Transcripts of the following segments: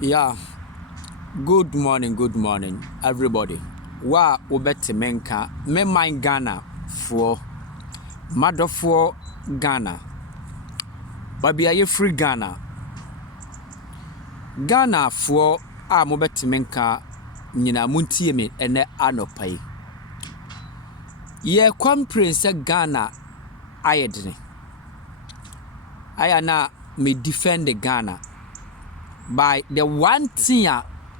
Yeah, good morning, everybody. Wa ubeti menka, me mind Ghana for mother for Ghana. Baby, are you free Ghana? Ghana for mobeti menka, nyina muntie me ene anopai. Ye prince Ghana ayedne. Ayana me defend the Ghana. By the one thing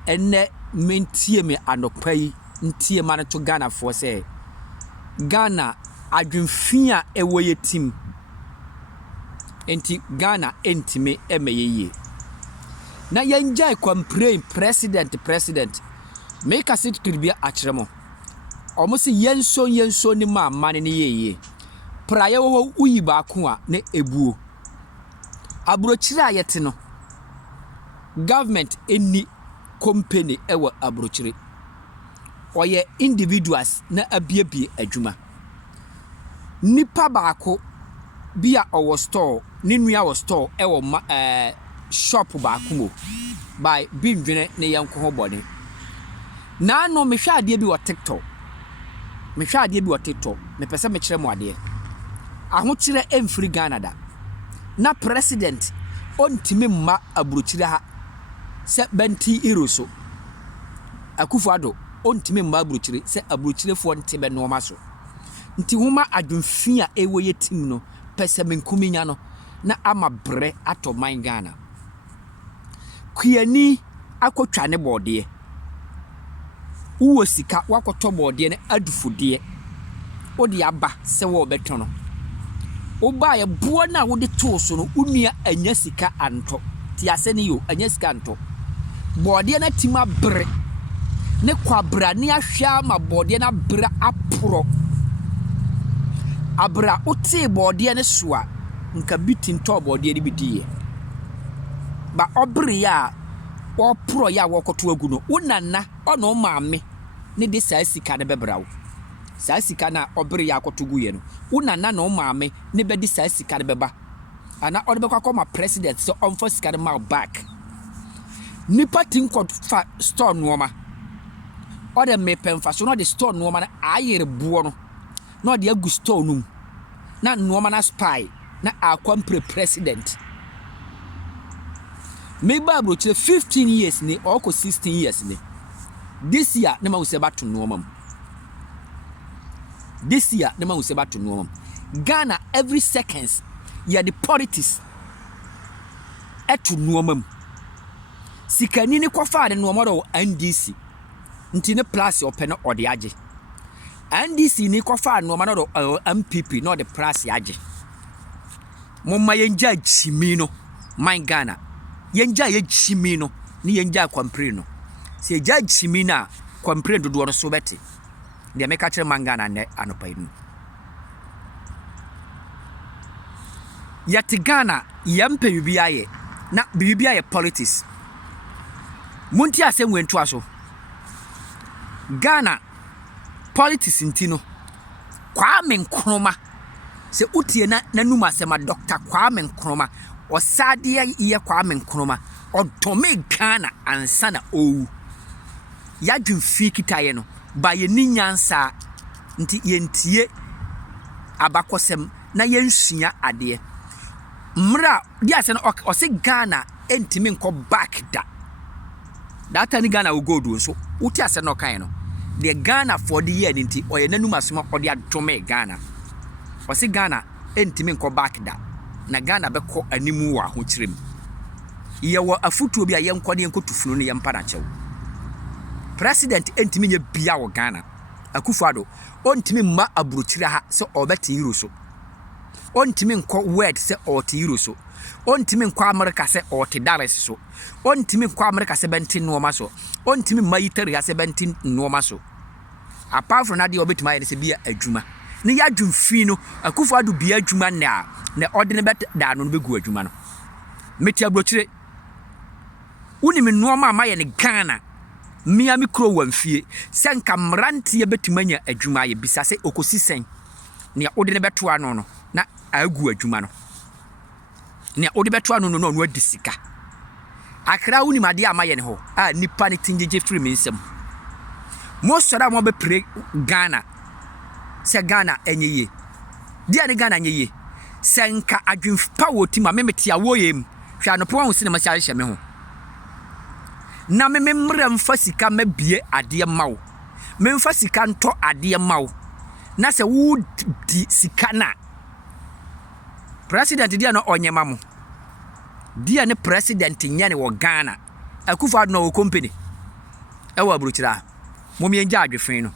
ene mentie me anopai ntie ma to Ghana for say Ghana adwemfia ewo ye team enti Ghana entime emeye na yenjai complain president make us it could be akyeremo almost yenso ni ma mane ne yeye praye wo uyi ba ko a ne ebuo abrochire ayete no government eni company ewa abrochire oye individuals na abiebie adwuma nipa baako bia owo store ni nua wo store ewo shop baako mo by bindwene ne yanko ho bode na no mehwa ade bi wo TikTok me pese me kire mo ade aho kire emfiri Ghana da na president ontime ma abrochire ha se benti iroso Akufo-Addo ontime mba abrochire se abrochirefo ntebe no ma so nti homa adwemfia ewo ye tim no pese menkuminya no na ama bre ato man Ghana kuani akotwa ne bode uwo sika wakoto bode ne adufode odi aba se wo beto no oba ye bo na wo de to so no unua anya sika anto ti ase ne yo anya sika anto bode na tima bre ne kwabra ne ahwa ma bode na bra apro abra ote bode ne soa nka bitin to bode ne bidie ba obre ya opro ya wokoto agu no wonanna ono maame ne de saa sika ne bebrawo saa sika na obre ya akoto guye no wonanna no maame ne be de saa sika ne beba ana ode be kwakoma president so onfo sika ne ma back nipa tinko fa store nuoma ode me pemfa so no de store nuoma na ayere buo no na ode agu store num na nuoma na spy na akwampre president me babro chile 15 years ni oko 16 years ni this year ne ma useba to nuoma Ghana every seconds ya the politics etu nuoma sikani ni kwafa de nuoma do NDC nti ne plus open ode age NDC ni kwafa nuoma do MPP no de plus age momma yenja chimi no man Ghana yenja ye chimi no ni yenja complain no se yenja chimi na complain do no so beti de meka kire man Ghana ne anopai no yati Ghana yampe bibiaye na bibiaye politics munti asem nto aso Ghana politics ntino Kwame Nkrumah se utie na nanum asema Dr. Kwame Nkrumah osade ye Kwame Nkrumah odome Ghana ansana owu ya dwumfi kitaye no ba ye ninyansa nti yentie abakosem na yensua ade mra dia se no ose Ghana entimi nko back da data ni Ghana wo go do so uti ase no kan no the Ghana for the year nti oye nanum asema ode adome Ghana ose Ghana entimi nko back da na Ghana beko animu wa ho kirem ye wo afutuo bi a ye nkode enkotufuno ne ye mpada chew president entimi nye bia wo Ghana Akufo-Addo ontimi ma abrochire ha se obeti euro so ontimi nko word se oti euro so ontimi nko America se oti dollars so ontimi nko America se benti nuoma so ontimi ma Italy se benti nuoma so apart from that obeti ma ye se bia adwuma ne ya dwumfi no Akufo-Addo bia adwuma na ode ne bet da no begu adwuma no meti abrochire uni me nuoma ma ye ne Ghana Miami kro wamfie senka mrantie betumanya adwuma ye bisa se okosisen ne ode ne beto ano no na agu adwuma no ne ode beto ano no no adi sika akra woni made amaye ne ho a nipa ne tinjeje free me nsem mo sora mo be pre Ghana se Ghana enye dia ne Ghana enye senka adwemfa woti ma memete awoyem hwa no po ho sinema sia hye me ho na mememra mfa sika mabie ade mawo memfa sika nto ade mawo na se wo di sika na president dia no onyema mo dia ne president nyane wo Ghana Akufo-Addo no wo company ewa abruchira mo me nja adwefin no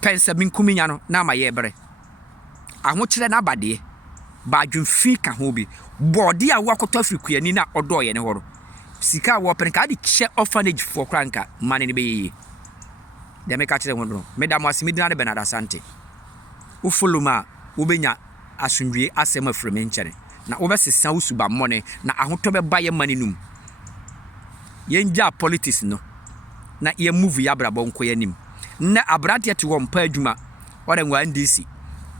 pensa minkumi nya no na ma yebre ahokyere na abade ba adwemfi ka ho bi body a wakoto afrikuani na odoye ne horo sika wo pen ka de che orphanage for kranka mane ne be de me ka kire won no me da mo asimi dina de Bernard Asante wo foluma wo benya asundwe asem afreme nkyere na wo besesa wo suba mmone na ahoto be ba ye mane num yenja politics no na ye move ya brabo nko yanim na abrate te wo mpa adwuma ore nwa NDC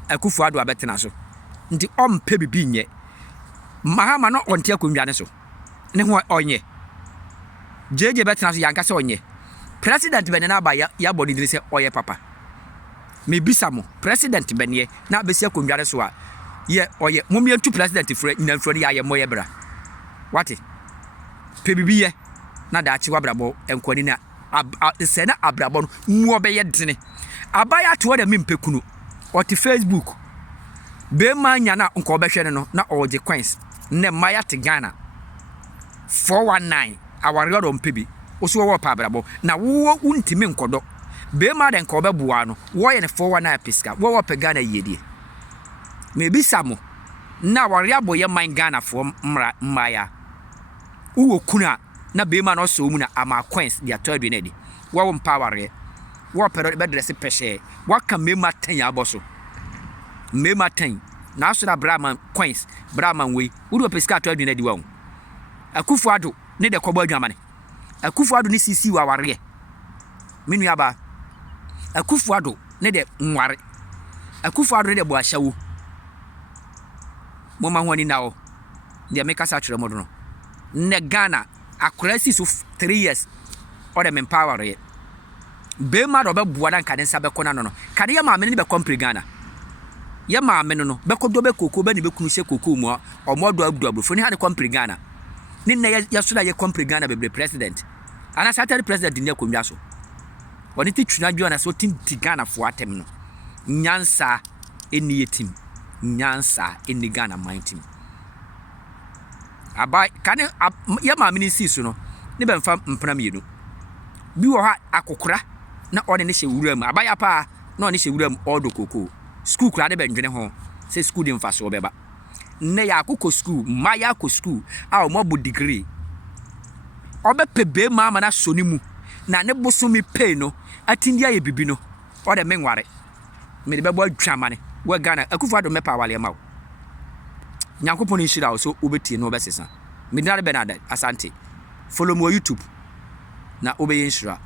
Akufo-Addo abetena so nti ompe bibi nye mahama no onte akonnwa ne so ne ho onye jeje betena so yanka se onye president bene na ba ya body dire se oye papa me bisa mo president bene na besi akonnwa ne so a ye oye momientu president fure nyina fure ya ye moye bra wate pe bibi ye na da chi wabrabo enkwani na se na abrabo no mu obeye dene abaya to de mempekunu oti Facebook be manya na nko obehwe no na oje coins ne maya te Ghana 419 awarelo mpebi oso wo pa abrabo na wo untimi nkodo be ma de nko obebua no wo ye ne 419 piska wo pe Ghana yedie me bisamo na wariabo ye man Ghana fo mmaya uwo kuna na be ma no so mu na ama coins dia to adwe na di wo mpaware wo pero be dress peshe waka mema 10 aboso mema 10 na so da Brahman coins Brahman we udo pesika to adwe na di wa Akufo-Addo ne de kobo adwamane Akufo-Addo ni sisi wa ware menu aba Akufo-Addo ne de nware Akufo-Addo ne de bo ahyawo moma honi nawo de meka sa twere modo no ne Ghana akurasi so 3 years o de empower ye be ma do be bua dan kade nsa be kona no kade ya maame ne be compre Ghana ya maame no be kodo be koko be ne be kunu hye koko mu o modo abdu ni ha de compre Ghana ni na ya so da ye compre Ghana be president ana satellite president ni akonwa so oni ti twuna dwo na so tim ti Ghana fo atem no nyansa eni yetim nyansa eni Ghana mind team abai kane ya maame ni si so no ne be mfa mpana mienu bi wo ha akokora na one ne hye wuram abaya pa na one hye wuram odo koko school kura de be ndwene ho se school de mfa so beba ne ya akoko school maya ko school a o mobu degree obe pebe mama na so ni mu na ne bosomi pay no atindi aye bibi no o de menware me de bebo adwamane we Ghana Akufo-Addo mepa wale ma nyankopon nshira so obetie no obesesa me dinare Bernard Asante follow me on YouTube na obeye nshira